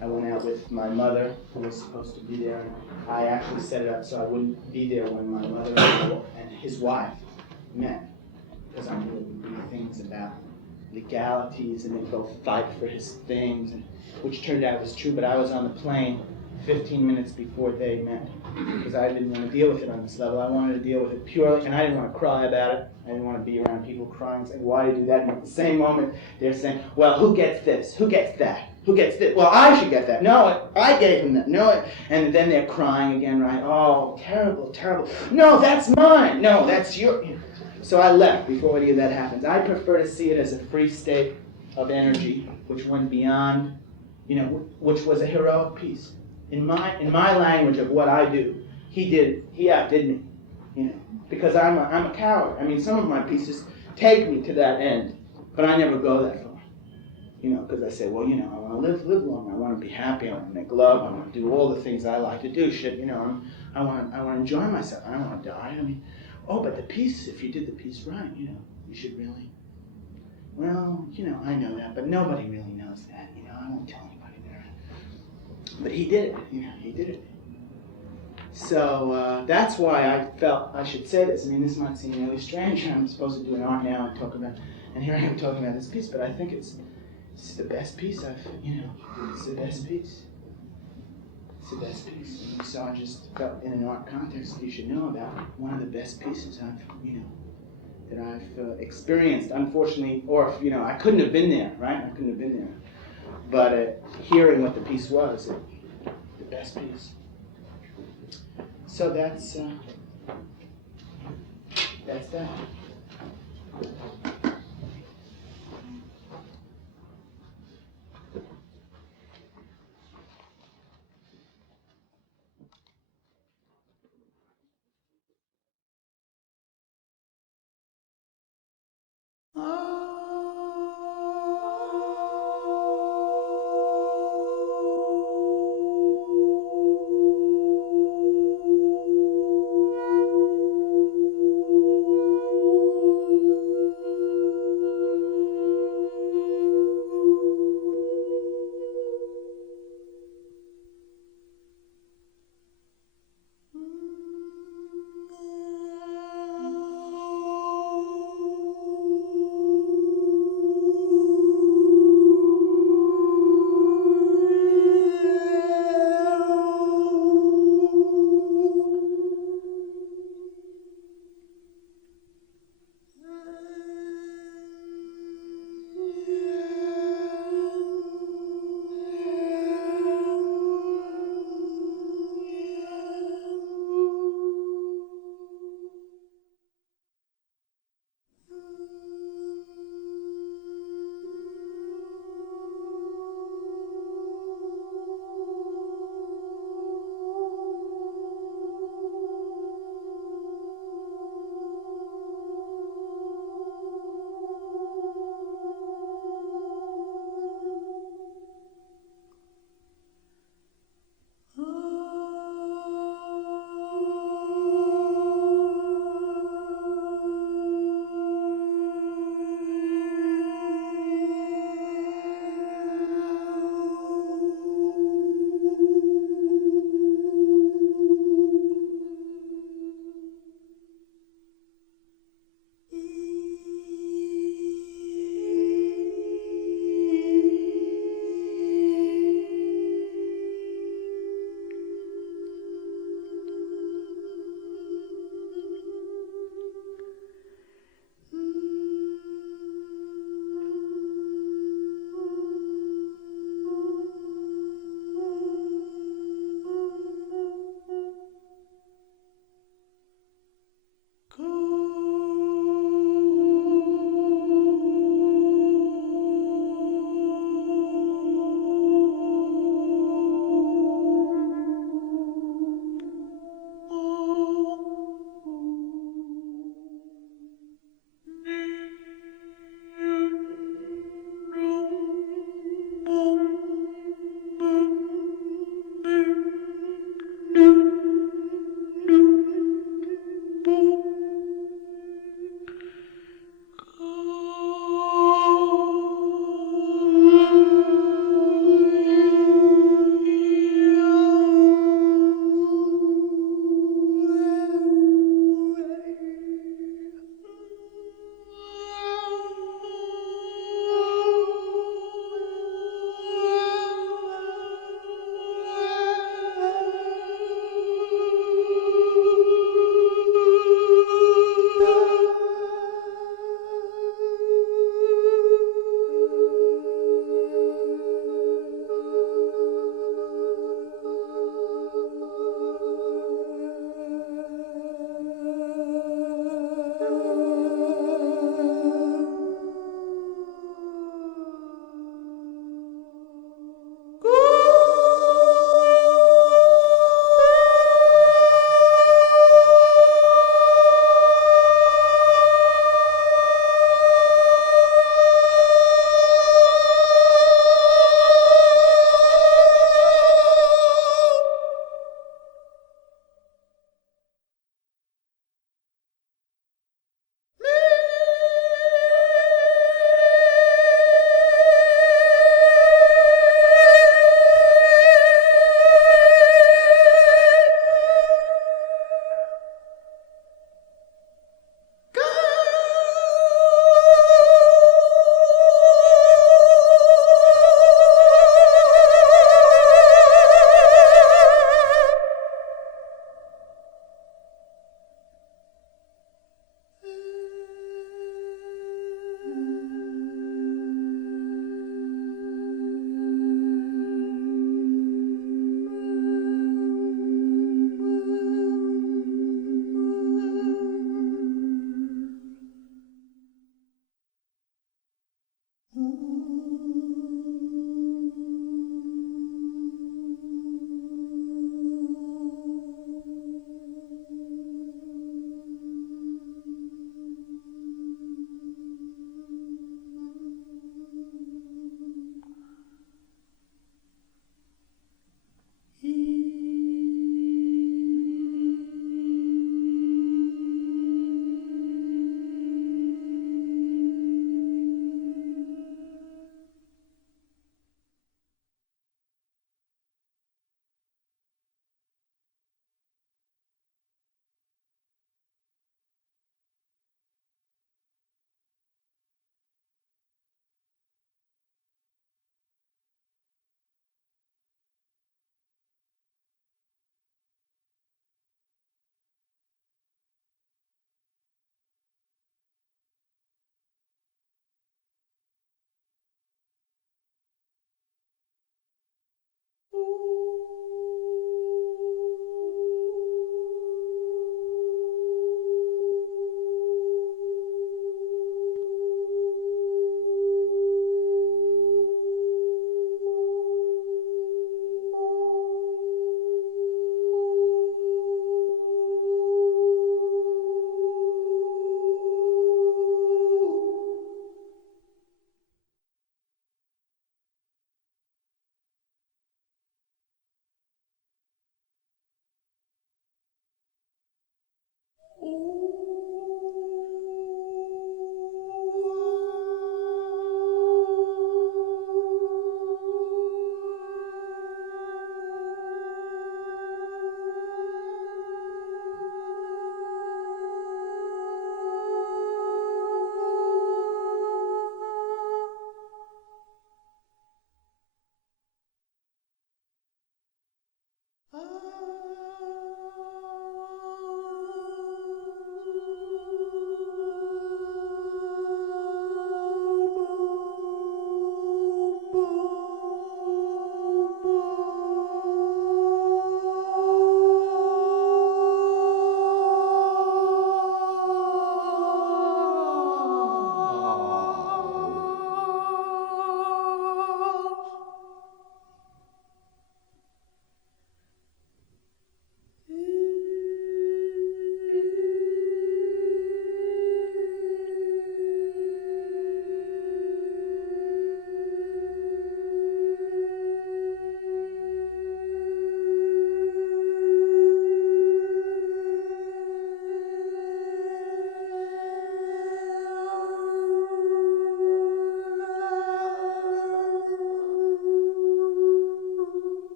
I went out with my mother, who was supposed to be there, and I actually set it up so I wouldn't be there when my mother and his wife met, because I knew there would be things about legalities, and they'd go fight for his things, which turned out was true, but I was on the plane 15 minutes before they met, because I didn't want to deal with it on this level. I wanted to deal with it purely, and I didn't want to cry about it. I didn't want to be around people crying, saying, why do you do that? And at the same moment, they're saying, well, who gets this? Who gets that? Who gets this? Well, I should get that. No, I gave him that. No, and then they're crying again, right? Oh, terrible, terrible. No, that's mine. No, that's your. So I left before any of that happens. I prefer to see it as a free state of energy, which went beyond, which was a heroic piece. In my language of what I do, he outdid me, because I'm a coward. I mean, some of my pieces take me to that end, but I never go that far, because I say, well, I want to live long, I want to be happy, I want to make love, I want to do all the things I like to do, I want to enjoy myself, I don't want to die. I mean, but the piece, if you did the piece right, you should really, well, I know that, but nobody really knows that, I won't tell anybody. But he did it, he did it. So that's why I felt I should say this. I mean, this might seem really strange. I'm supposed to do an art now and talk about, and here I am talking about this piece, but I think it's the best piece it's the best piece. It's the best piece. So I just felt in an art context you should know about one of the best pieces that I've experienced. Unfortunately, or I couldn't have been there, right? I couldn't have been there. But hearing what the piece was, the best piece. So that's that.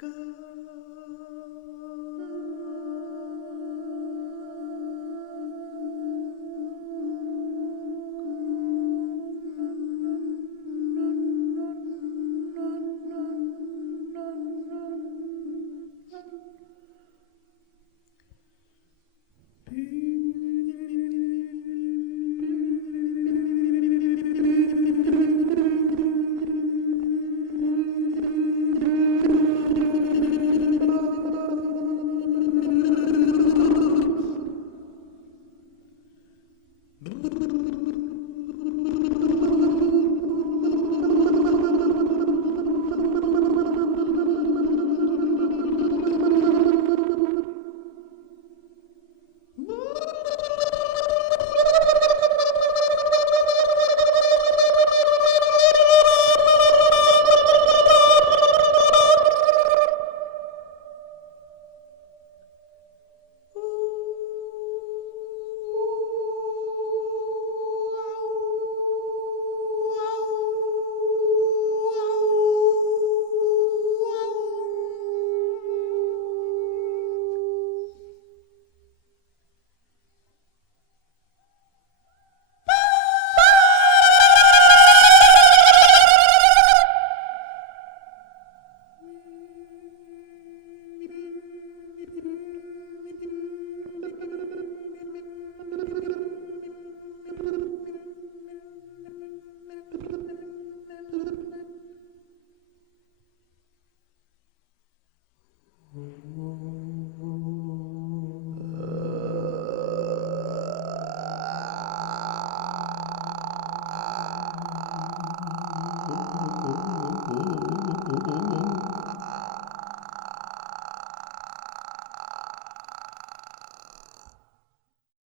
Good.